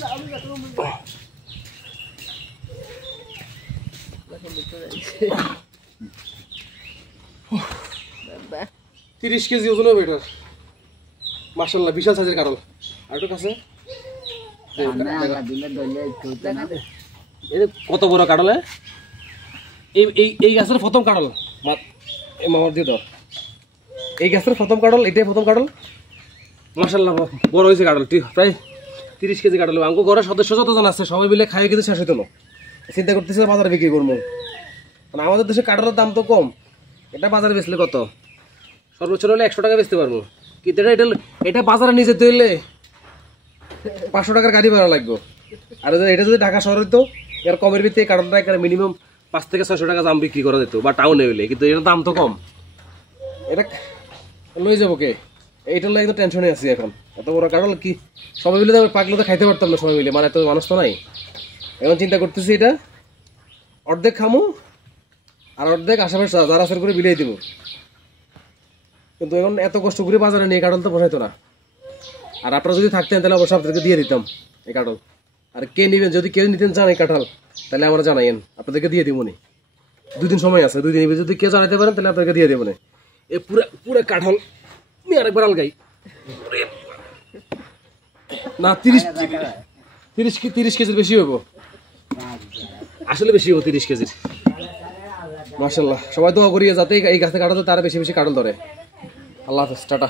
বাবা 30 কেজি ওজন হবে এটার মাশাআল্লাহ বিশাল সাইজের কাঁঠাল আর একটু কাছে কত বড় কাঁঠাল এই গাছের প্রথম কাঁঠাল মামার দিয়ে দাও এই গাছের প্রথম কাঁঠাল এটাই প্রথম কাঁঠাল মাশাআল্লাহ বড় হয়েছে কাঁঠাল প্রায় 30 কেজি কাঁঠাল আমাকে ঘরের সদস্য যতজন আছে সবাই মিলে খাইয়ে কিন্তু শেষ হইতো না চিন্তা করতেছে বাজারে বিক্রি করবো মানে আমাদের দেশে কাঁঠালের দাম তো কম এটা বাজারে বেচলে কত সর্বোচ্চ হলে 100 টাকা বেচতে পারবো কিন্তু এটা বাজারে নিয়ে যেতে হইলে 500 টাকার গাড়ি ভাড়া লাগবে আর এটা যদি ঢাকা শহর হইতো এর কমের ভিত্তিতে কাঁঠালটা একটা মিনিমাম 5 থেকে 600 টাকা দাম বিক্রি করা যেত বা টাউনে হইলে কিন্তু এটার দাম তো কম এটা লয়ে যাবো কে এইটার লাগে তো টেনশনে আছি এখন এত বড় কাঁঠাল কি সবাই মিলে পাকলে তো খাইতে পারতাম না সবাই মিলে মানে এত মানুষ তো নাই এখন চিন্তা করতেছি এটা অর্ধেক খামু আর অর্ধেক আশেপাশে যারা আসার করে বিলিয়ে দিব কিন্তু এখন এত কষ্ট করে বাজারে নিয়ে কাঁঠাল তো বসাইতো না আর আপনারা যদি থাকতেন তাহলে অবশ্যই আপনাদেরকে দিয়ে দিতাম এই কাঁঠাল আর কে নেবেন যদি কেউ নিতেন চান এই কাঁঠাল তাহলে আমরা জানাইন আপনাদেরকে দিয়ে দিব নি 2 দিন সময় আছে 2 দিন যদি কেউ জানাইতে পারেন তাহলে আপনাদেরকে দিয়ে দেবো না এই পুরো কাঁঠাল আমি আরেকবার আলগাই না 30 কেজির বেশি হইব আসলে বেশি হবো 30 কেজির মাশাআল্লাহ সবাই দোয়া করিয়ে যাতে এই গাছে কাঁঠাল তারা বেশি বেশি কাঁঠাল ধরে আল্লাহ হাফেজ টাটা